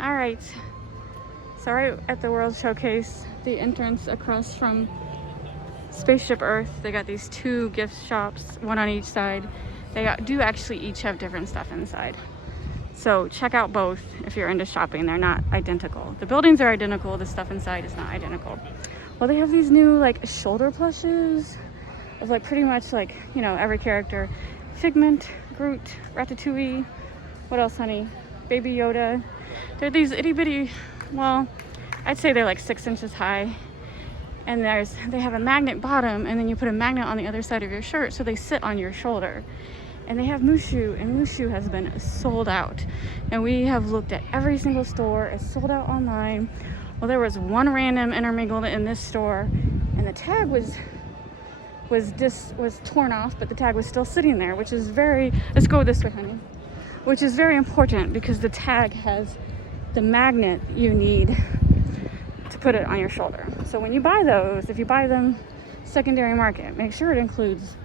All right. So right at the World Showcase, the entrance across from Spaceship Earth, they got these two gift shops, one on each side. They do actually each have different stuff inside. So check out both if you're into shopping. They're not identical. The buildings are identical. The stuff inside is not identical. Well, they have these new like shoulder plushes of like pretty much like, you know, every character. Figment, Groot, Ratatouille. What else, honey? Baby Yoda. They're these itty bitty, well, I'd say they're like 6 inches high. And they have a magnet bottom, and then you put a magnet on the other side of your shirt so they sit on your shoulder. And they have Mushu, and Mushu has been sold out. And we have looked at every single store. It's sold out online. Well, there was one random intermingled in this store, and the tag was torn off, but the tag was still sitting there, which is very, let's go this way, honey, which is very important because the tag has the magnet you need to put it on your shoulder. So when you buy those, if you buy them secondary market, make sure it includes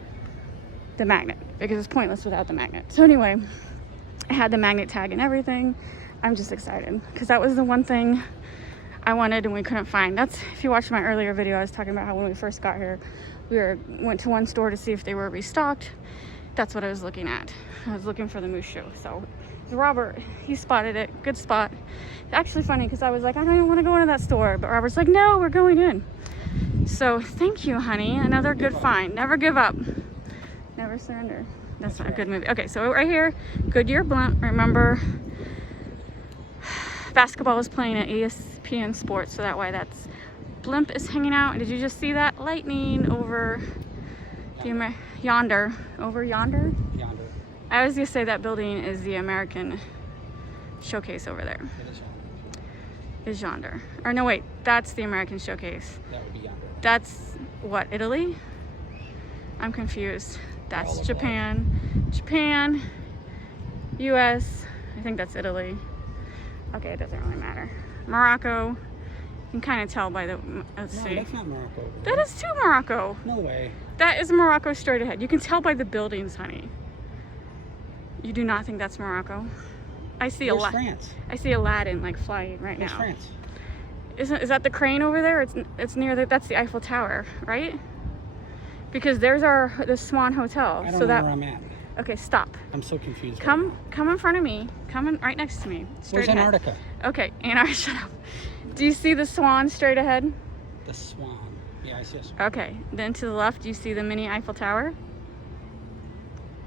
the magnet because it's pointless without the magnet. So anyway, I had the magnet tag and everything. I'm just excited because that was the one thing I wanted and we couldn't find. That's, if you watched my earlier video, I was talking about how when we first got here, went to one store to see if they were restocked. That's what I was looking at. I was looking for the Mushu. So Robert, he spotted it. Good spot. It's actually funny because I was like, I don't even want to go into that store, but Robert's like, no, we're going in. So thank you, honey. Another good find. Never give up. Never surrender. That's a good movie. Okay, so right here, Goodyear Blimp. Remember, basketball was playing at ESPN Sports, so that why that's Blimp is hanging out. And did you just see that lightning over the yonder? Over yonder? Yonder. I was gonna say that building is the American Showcase over there. It is yonder. Is yonder. Or no, wait, that's the American Showcase. That would be yonder. That's what, Italy? I'm confused. That's Japan. Japan, US, I think that's Italy. Okay, it doesn't really matter. Morocco, you can kind of tell by the, let's see. No, that's not Morocco. That is too Morocco. No way. That is Morocco straight ahead. You can tell by the buildings, honey. You do not think that's Morocco? I see France? I see Aladdin like flying right now. France? Is that the crane over there? It's near that's the Eiffel Tower, right? Because there's the Swan Hotel. I don't know where I'm at. Okay, stop. I'm so confused. Come in front of me. Come in right next to me. Where's Antarctica? Okay, Antarctica. Shut up. Do you see the Swan straight ahead? The Swan. Yeah, I see a Swan. Okay. Then to the left, do you see the mini Eiffel Tower?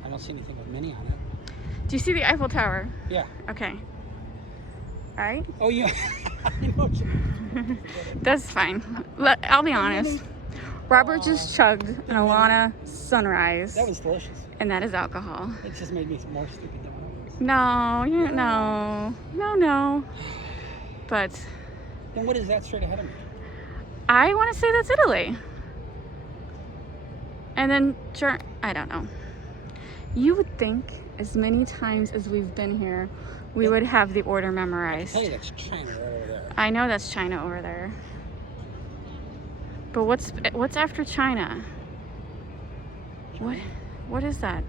I don't see anything with mini on it. Do you see the Eiffel Tower? Yeah. Okay. All right. Oh, yeah. I know what you mean. That's fine. I'll be honest. Robert just chugged an Alana Sunrise. That was delicious. And that is alcohol. It just made me more stupid than I was. No. But then what is that straight ahead of me? I want to say that's Italy. And then, I don't know. You would think as many times as we've been here, we would have the order memorized. Hey, that's China right over there. I know that's China over there. But what's after China? What is that?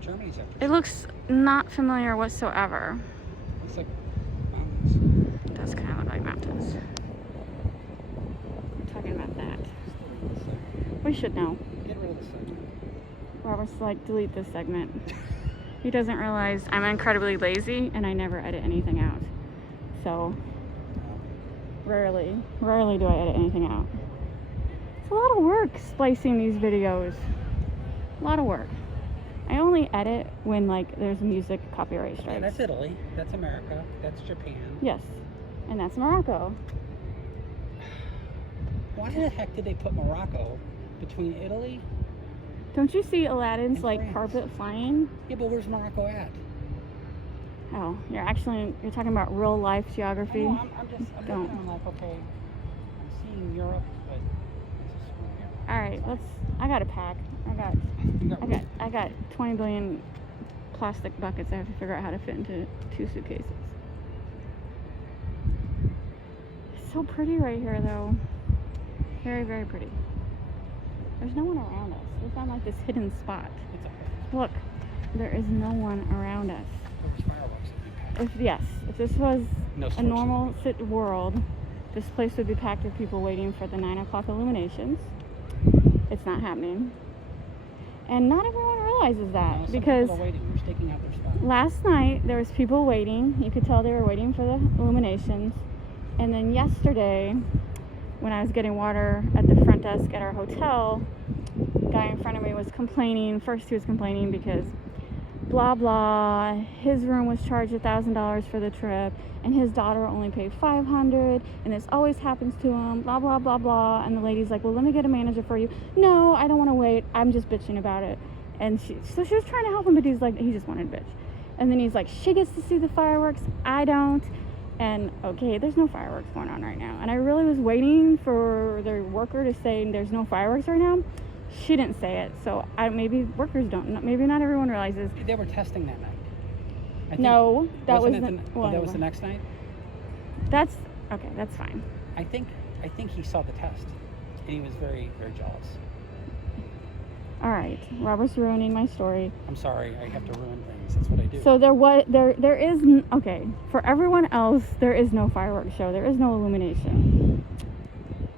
Germany's after It China. looks not familiar whatsoever. Looks like mountains. It does kind of look like mountains. We're talking about that. We should know. Get rid of the segment. Robert's like, delete this segment. He doesn't realize I'm incredibly lazy and I never edit anything out. So, rarely do I edit anything out. It's a lot of work splicing these videos. A lot of work. I only edit when like there's music copyright strikes. Yeah, that's Italy. That's America. That's Japan. Yes. And that's Morocco. Why the heck did they put Morocco between Italy? Don't you see Aladdin's and like France? carpet flying? Yeah, but where's Morocco at? Oh, you're talking about real life geography. No, I'm Don't. looking, I'm like, okay, I'm seeing Europe, but it's just over here. All right, I got a pack. I got 20 billion plastic buckets I have to figure out how to fit into 2 suitcases. It's so pretty right here though. Very, very pretty. There's no one around us. We found like this hidden spot. It's okay. Look, there is no one around us. There's fireworks. if this was No a sports. normal world, this place would be packed with people waiting for the 9 o'clock illuminations. It's not happening. And not everyone realizes that, No, some because people are waiting. We're staking out their spot. last night there was people waiting. You could tell they were waiting for the illuminations. And then yesterday, when I was getting water at the front desk at our hotel, the guy in front of me was complaining. First he was complaining because blah blah, his room was charged $1,000 for the trip and his daughter only paid $500, and this always happens to him, blah blah blah blah. And the lady's like, well, let me get a manager for you. No, I don't want to wait, I'm just bitching about it. And she was trying to help him, but he's like, he just wanted to bitch. And then he's like, she gets to see the fireworks, I don't. And okay, there's no fireworks going on right now. And I really was waiting for the worker to say there's no fireworks right now. She didn't say it, so maybe workers don't. Maybe not everyone realizes. They were testing that night. I think, No, that was that well, was the next night. That's okay. That's fine. I think he saw the test, and he was very, very jealous. All right, Robert's ruining my story. I'm sorry, I have to ruin things. That's what I do. So there is okay, for everyone else, there is no fireworks show. There is no illumination.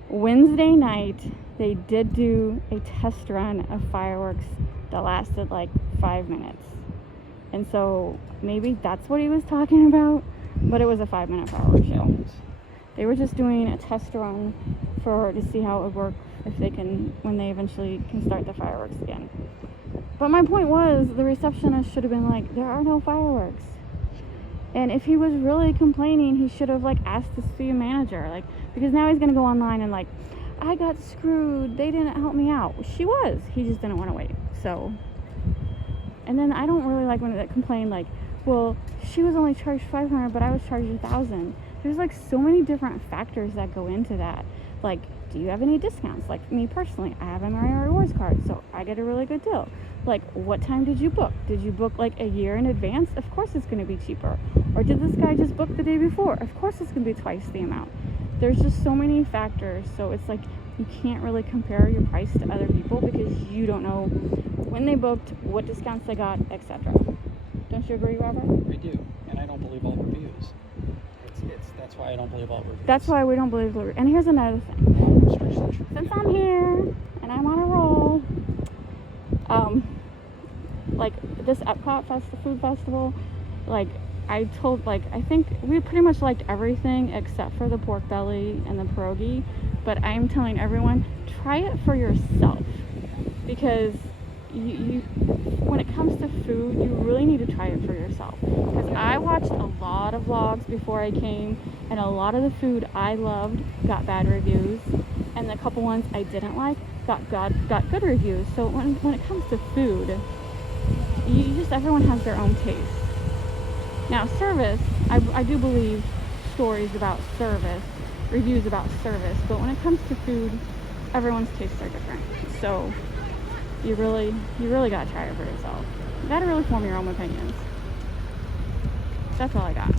Wednesday night, they did do a test run of fireworks that lasted like 5 minutes. And so maybe that's what he was talking about, but it was a 5-minute fireworks show. They were just doing a test run to see how it would work when they eventually can start the fireworks again. But my point was, the receptionist should have been like, there are no fireworks. And if he was really complaining, he should have like asked to see a manager, like, because now he's gonna go online and like, I got screwed, they didn't help me out. He just didn't want to wait. So, and then I don't really like when they complain like, well, she was only charged $500, but I was charged $1,000. There's like so many different factors that go into that. Like, do you have any discounts? Like me personally, I have a Marriott Rewards card, so I get a really good deal. Like, what time did you book? Did you book like a year in advance? Of course it's going to be cheaper. Or did this guy just book the day before? Of course it's going to be twice the amount. There's just so many factors, so it's like you can't really compare your price to other people because you don't know when they booked, what discounts they got, etc. Don't you agree, Robert? I do, and I don't believe all reviews. That's why I don't believe all reviews. That's why we don't believe the. And here's another thing. Since I'm here and I'm on a roll, like this Epcot food festival, like I think we pretty much liked everything except for the pork belly and the pierogi. But I'm telling everyone, try it for yourself, because you when it comes to food, you really need to try it for yourself. Because I watched a lot of vlogs before I came, and a lot of the food I loved got bad reviews, and the couple ones I didn't like got good reviews. So when it comes to food, everyone has their own taste. Now service, I do believe stories about service, reviews about service, but when it comes to food, everyone's tastes are different. So you really gotta try it for yourself. You gotta really form your own opinions. That's all I got.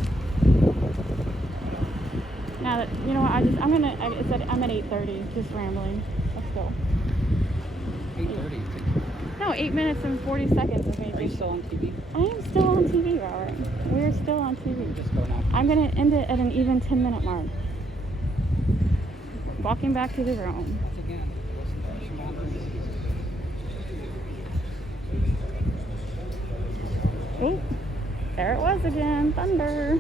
Now that you know what, I'm at 8:30, just rambling. Let's go. 8:30. No, 8 minutes and 40 seconds of me. Are you still on TV? I am still on TV, Robert. We're still on TV. Just go now. I'm gonna end it at an even 10-minute mark. Walking back to the room. Once again, Oh, there it was again. Thunder.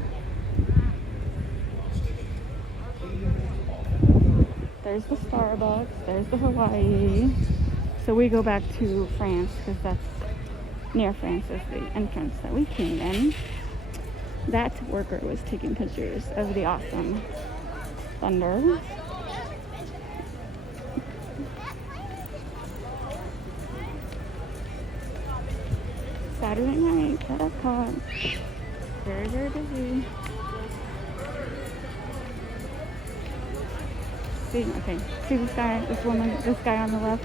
There's the Starbucks. There's the Hawaii. So we go back to France because that's near France is the entrance that we came in. That worker was taking pictures of the awesome thunder. Saturday night at Epcot. Very, very busy. See this guy, this guy on the left?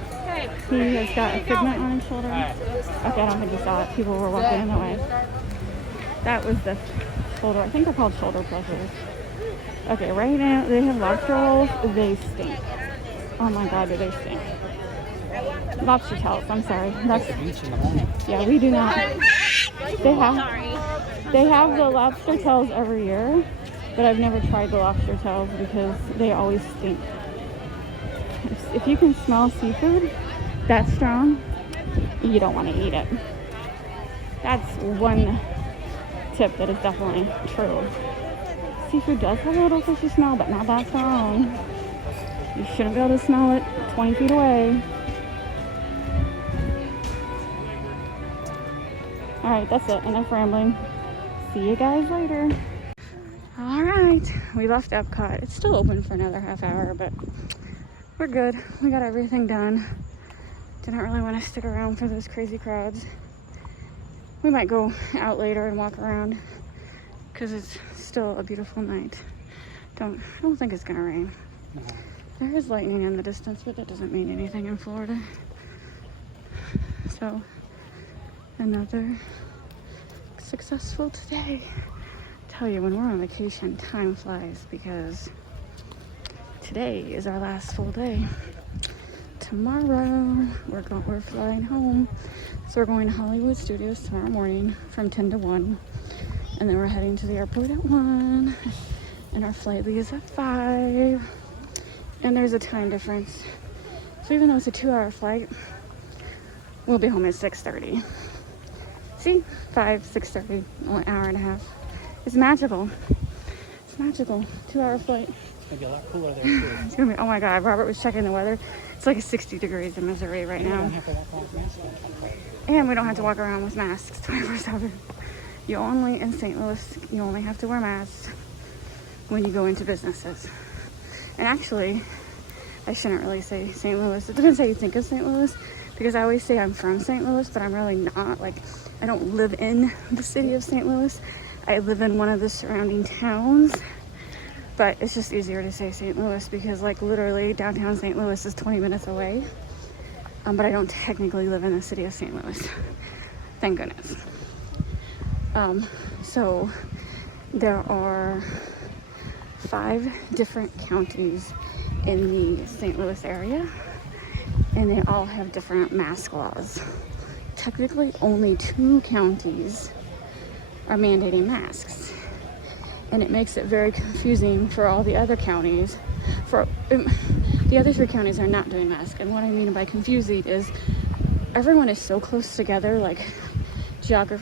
He has got a figment on his shoulder. Okay, I don't think you saw it. People were walking in the way. That was the shoulder. I think they're called shoulder pressures. Okay, right now they have lobster rolls. They stink. Oh my god, do they stink. Lobster tails, I'm sorry. That's the beach in the morning. Yeah, we do not. They have. They have the lobster tails every year, but I've never tried the lobster tails because they always stink. If you can smell seafood that strong, you don't want to eat it. That's one tip that is definitely true. Seafood does have a little fishy smell, but not that strong. You shouldn't be able to smell it 20 feet away. Alright, that's it. Enough rambling. See you guys later. Alright, we left Epcot. It's still open for another half hour, but we're good. We got everything done. Didn't really want to stick around for those crazy crowds. We might go out later and walk around because it's still a beautiful night. I don't think it's gonna rain. No. There is lightning in the distance, but that doesn't mean anything in Florida. So, another successful today. Tell you, when we're on vacation, time flies because today is our last full day. Tomorrow we're flying home, so we're going to Hollywood Studios tomorrow morning from 10 to 1, and then we're heading to the airport at 1, and our flight leaves at 5, and there's a time difference, so even though it's a 2-hour flight, we'll be home at 6:30. See, 6:30, only an hour and a half. It's magical. It's magical. 2-hour flight. It's gonna be a lot cooler there too. It's gonna be, oh my God, Robert was checking the weather. It's like 60 degrees in Missouri right You now. don't have to walk around with masks on. And we don't have to walk around with masks 24/7. In St. Louis, you only have to wear masks when you go into businesses. And actually, I shouldn't really say St. Louis. It depends how you think of St. Louis, because I always say I'm from St. Louis, but I'm really not. Like, I don't live in the city of St. Louis. I live in one of the surrounding towns. But it's just easier to say St. Louis because, like, literally downtown St. Louis is 20 minutes away. But I don't technically live in the city of St. Louis. Thank goodness. So there are 5 different counties in the St. Louis area, and they all have different mask laws. Technically, only 2 counties are mandating masks. And it makes it very confusing for all the other counties. The other 3 counties are not doing masks. And what I mean by confusing is everyone is so close together, like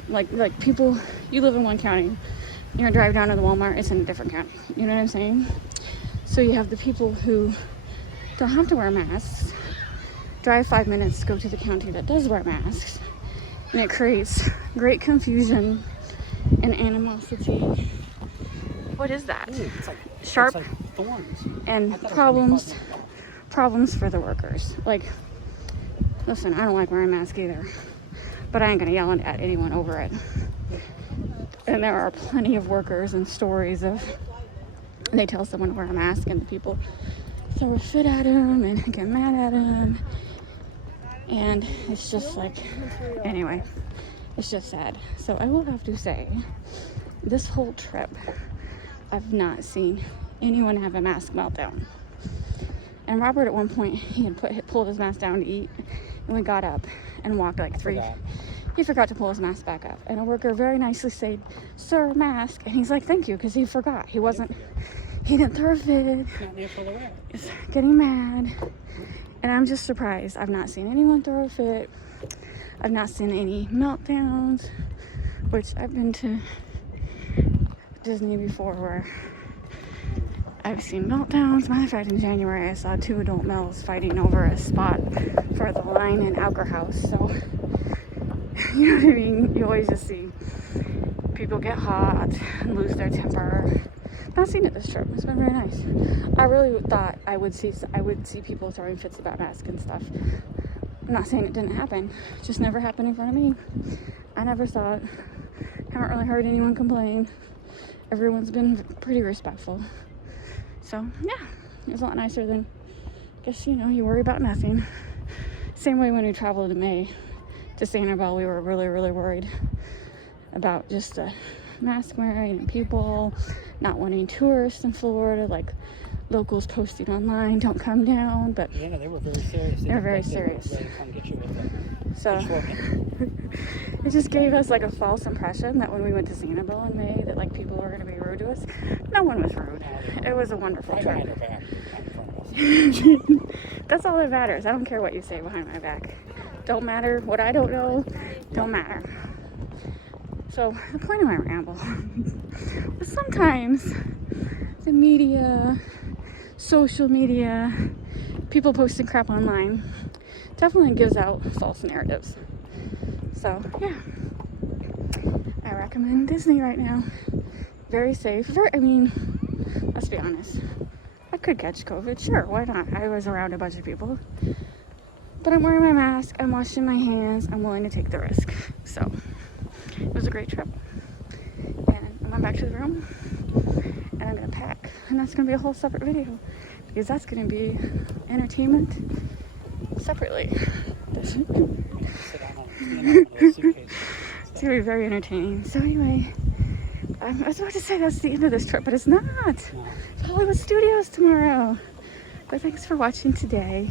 like people, you live in one county, you're gonna drive down to the Walmart, it's in a different county. You know what I'm saying? So you have the people who don't have to wear masks, drive 5 minutes to go to the county that does wear masks, and it creates great confusion and animosity. What is that? Ooh, it's Sharp like thorns. and problems for the workers. Like, listen, I don't like wearing masks either, but I ain't gonna yell at anyone over it. And there are plenty of workers and stories of they tell someone to wear a mask and the people throw a fit at them and get mad at them, and it's just like, anyway, it's just sad. So I will have to say, this whole trip I've not seen anyone have a mask meltdown. And Robert, at one point, he had pulled his mask down to eat, and we got up and walked like 3. He forgot to pull his mask back up, and a worker very nicely said, "Sir, mask," and he's like, "Thank you," because he forgot. He didn't throw a fit. He's getting mad, and I'm just surprised. I've not seen anyone throw a fit. I've not seen any meltdowns, which I've been to Disney before where I've seen meltdowns. Matter of fact, in January I saw 2 adult males fighting over a spot for the line in Alker House. So, you know what I mean? You always just see people get hot and lose their temper. I've not seen it this trip. It's been very nice. I really thought I would see people throwing fits about masks and stuff. I'm not saying it didn't happen. It just never happened in front of me. I never saw it. Haven't really heard anyone complain. Everyone's been pretty respectful. So, yeah, it was a lot nicer than, I guess, you worry about nothing. Same way when we traveled in May to Sanibel, we were really, really worried about just mask wearing and people not wanting tourists in Florida, like locals posting online, don't come down. But yeah, they were very serious. They were very serious. They come get you with So it just gave us like a false impression that when we went to Sanibel in May, that like people were going to be rude to us. No one was rude. It was a wonderful trip. behind our back, not in front of us. That's all that matters. I don't care what you say behind my back. Don't matter. What I don't know, don't matter. So the point of my ramble was sometimes the media, social media, people posting crap online definitely gives out false narratives. So yeah, I recommend Disney right now. Very safe. I mean, let's be honest. I could catch COVID. Sure, why not? I was around a bunch of people. But I'm wearing my mask. I'm washing my hands. I'm willing to take the risk. So it was a great trip. And I'm going back to the room. And I'm going to pack. And that's going to be a whole separate video. Because that's going to be entertainment separately. Sit down on a suitcase. It's going to be very entertaining. So anyway, I was about to say that's the end of this trip, but it's not. No. It's Hollywood Studios tomorrow. But thanks for watching today,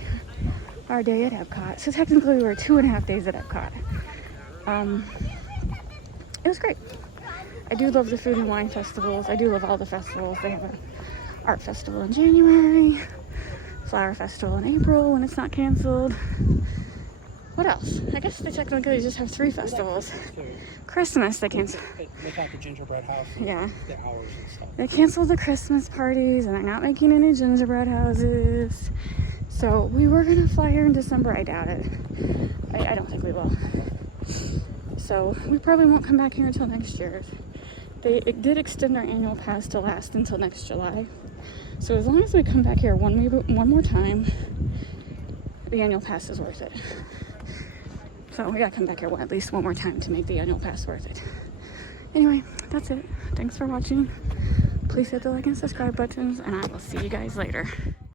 our day at Epcot. So technically we were 2.5 days at Epcot. It was great. I do love the food and wine festivals. I do love all the festivals. They have an art festival in January, flower festival in April when it's not canceled. What else? I guess they technically just have 3 festivals. Christmas, they canceled. They got the gingerbread house. Yeah. The hours and stuff. They canceled the Christmas parties and they're not making any gingerbread houses. So we were gonna fly here in December. I doubt it. I don't think we will. So we probably won't come back here until next year. They did extend our annual pass to last until next July. So as long as we come back here one more time, the annual pass is worth it. So we gotta come back here at least one more time to make the annual pass worth it. Anyway, that's it. Thanks for watching. Please hit the like and subscribe buttons, and I will see you guys later.